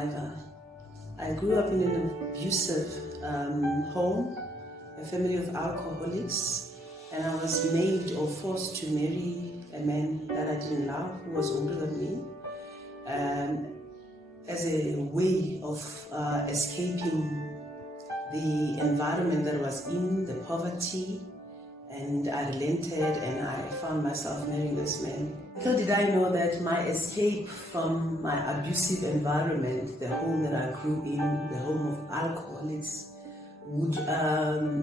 survivor. I grew up in an abusive home, a family of alcoholics, and I was made or forced to marry a man that I didn't love, who was older than me, as a way of escaping the environment that I was in, the poverty. And I relented and I found myself marrying this man. Little did I know that my escape from my abusive environment, the home that I grew in, the home of alcoholics, would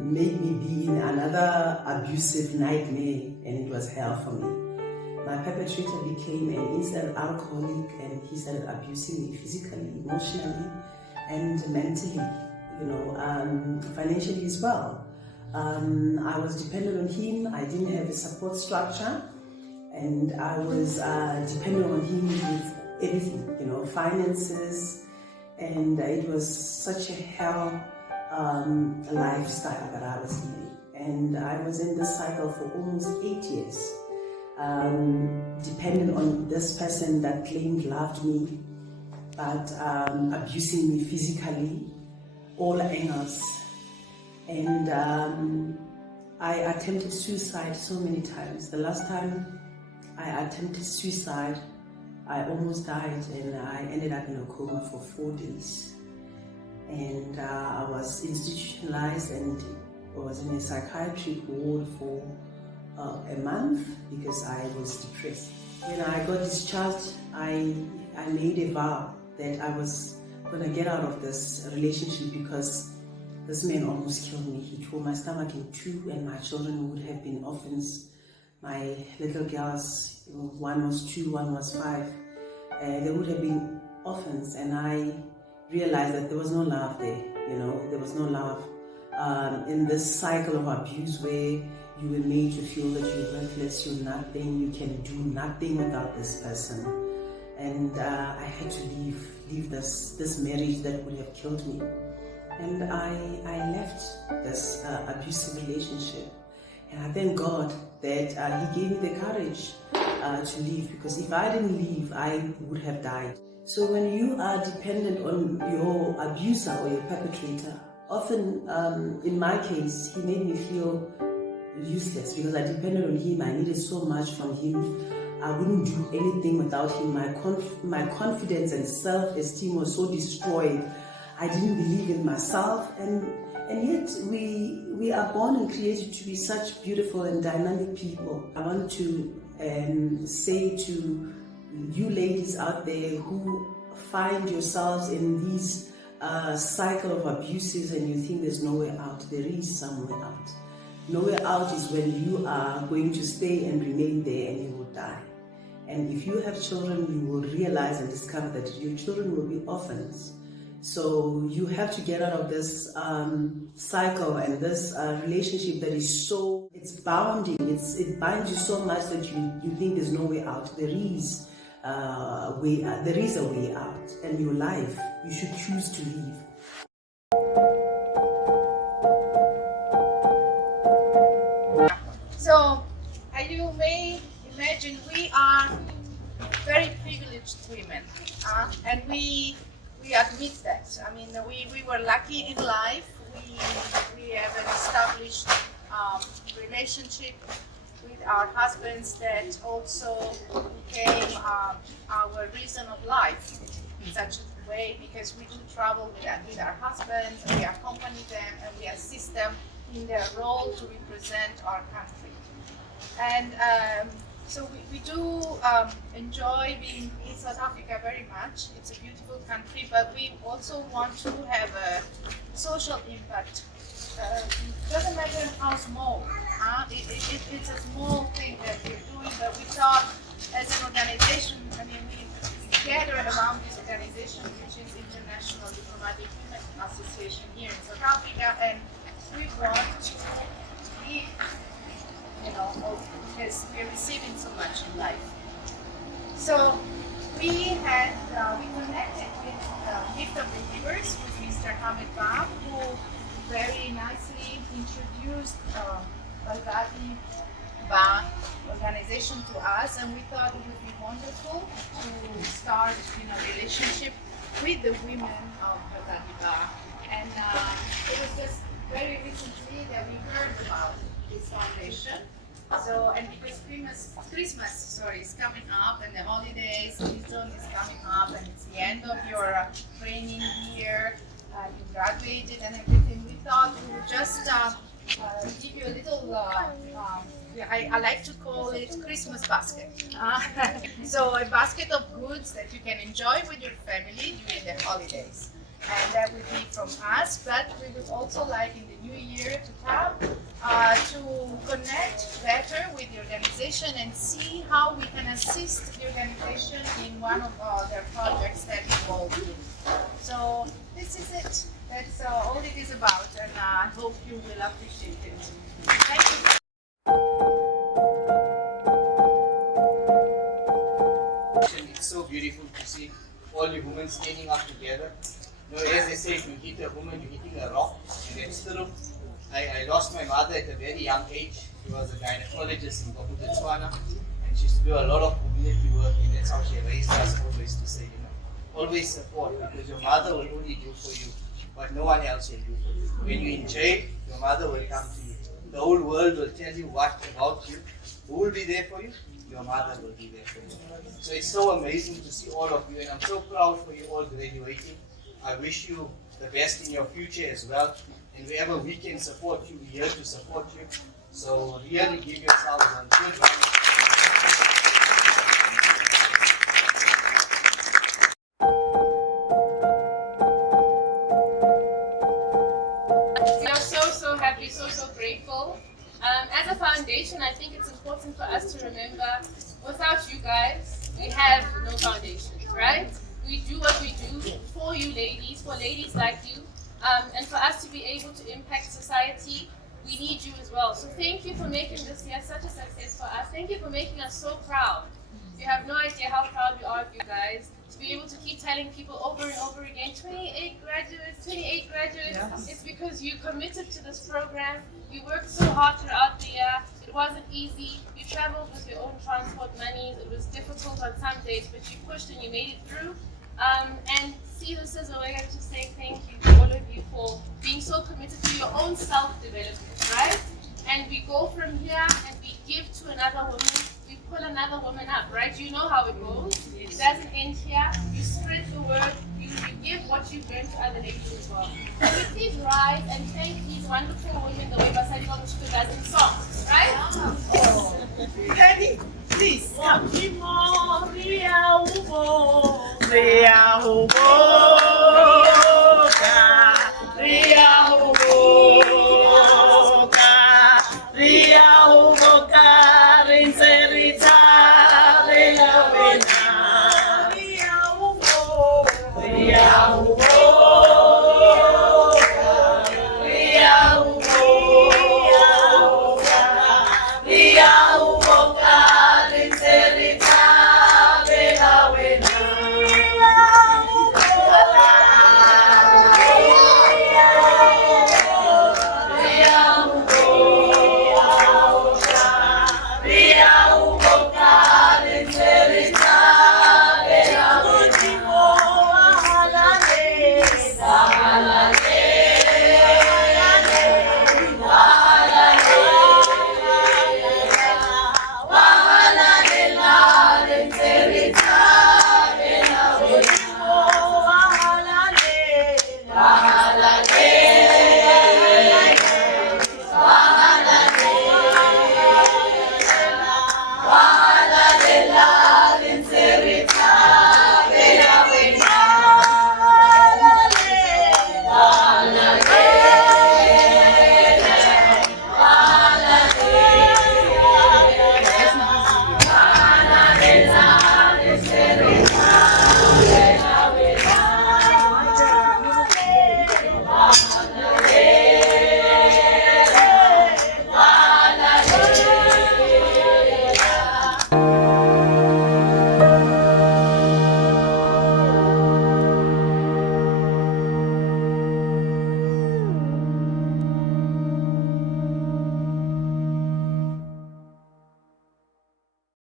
make me be in another abusive nightmare, and it was hell for me. My perpetrator became an instant alcoholic, and he started abusing me physically, emotionally, and mentally, financially as well. I was dependent on him. I didn't have a support structure, and I was dependent on him with everything, finances, and it was such a hell lifestyle that I was in. And I was in this cycle for almost 8 years, dependent on this person that claimed loved me, but abusing me physically, all angles. And I attempted suicide so many times. The last time I attempted suicide, I almost died, and I ended up in a coma for 4 days. And I was institutionalized and was in a psychiatric ward for a month because I was depressed. When I got discharged, I made a vow that I was going to get out of this relationship because this man almost killed me. He tore my stomach in two, and my children would have been orphans. My little girls, one was 2, one was 5, they would have been orphans, and I realized that there was no love there. There was no love in this cycle of abuse where you were made to feel that you're worthless, you're nothing, you can do nothing without this person. And I had to leave this marriage that would have killed me. And I left this abusive relationship. And I thank God that He gave me the courage to leave, because if I didn't leave, I would have died. So when you are dependent on your abuser or your perpetrator, often in my case, he made me feel useless because I depended on him. I needed so much from him. I wouldn't do anything without him. My confidence and self-esteem was so destroyed. I didn't believe in myself, and yet we are born and created to be such beautiful and dynamic people. I want to say to you ladies out there who find yourselves in these cycle of abuses and you think there's nowhere out, there is somewhere out. Nowhere out is when you are going to stay and remain there and you will die. And if you have children, you will realize and discover that your children will be orphans. So you have to get out of this cycle and this relationship that is so, it's bounding, it binds you so much that you think there's no way out. There is a way out, and your life, you should choose to live. So, as you may imagine, we are very privileged women, and we admit that. I mean, we were lucky in life. We have an established relationship with our husbands that also became our reason of life in such a way, because we do travel with our husbands, we accompany them, and we assist them in their role to represent our country. And so we do enjoy being in South Africa very much. It's a beautiful country, but we also want to have a social impact. It doesn't matter how small. It's a small thing that we're doing, but we thought as an organization, I mean, we gather around this organization, which is International Diplomatic Women Association here in South Africa, and we want to give, because we're receiving so much in life. So we connected with Gift of Believers, with Mr. Hamid Bab, who very nicely introduced Basadi organization to us, and we thought it would be wonderful to start a relationship with the women of Basadi. And it was just very recently that we heard about this foundation. So, and because Christmas is coming up, and the holidays season is coming up, and it's the end of your training year, you graduated and everything, we thought we would just give you a little, I like to call it Christmas basket. So a basket of goods that you can enjoy with your family during the holidays. And that would be from us, but we would also like in the new year to come to connect better with the organization and see how we can assist the organization in one of their projects that involve you. So this is it. That's all it is about, and I hope you will appreciate it. Thank you. It's so beautiful to see all the women standing up together. You know, as they say, if you hit a woman, you're hitting a rock, and that's true. I lost my mother at a very young age. She was a gynecologist in Botswana, and she used to do a lot of community work, and that's how she raised us always to say, you know, always support, because your mother will only do for you what no one else will do for you. When you're in jail, your mother will come to you. The whole world will tell you what about you. Who will be there for you? Your mother will be there for you. So it's so amazing to see all of you, and I'm so proud for you all graduating. I wish you the best in your future as well. And wherever we can support you, we're here to support you. So really give yourselves a good round. We are so happy, so grateful. As a foundation, I think it's important for us to remember, without you guys, we have no foundation, right? We do what we do for you ladies, for ladies like you. And for us to be able to impact society, we need you as well. So thank you for making this year such a success for us. Thank you for making us so proud. You have no idea how proud we are of you guys. To be able to keep telling people over and over again, 28 graduates, 28 graduates. Yes. It's because you committed to this program. You worked so hard throughout the year. It wasn't easy. You traveled with your own transport monies. It was difficult on some days, but you pushed and you made it through. And see, this is a way to say thank you to all of you for being so committed to your own self-development, right? And we go from here and we give to another woman, we pull another woman up, right? You know how it goes. It doesn't end here. You spread the word, you give what you've learned to other ladies as well. So we please rise and thank these wonderful women the way Basadi Moshito does in song, right? Ready? Please. Ria Hugo.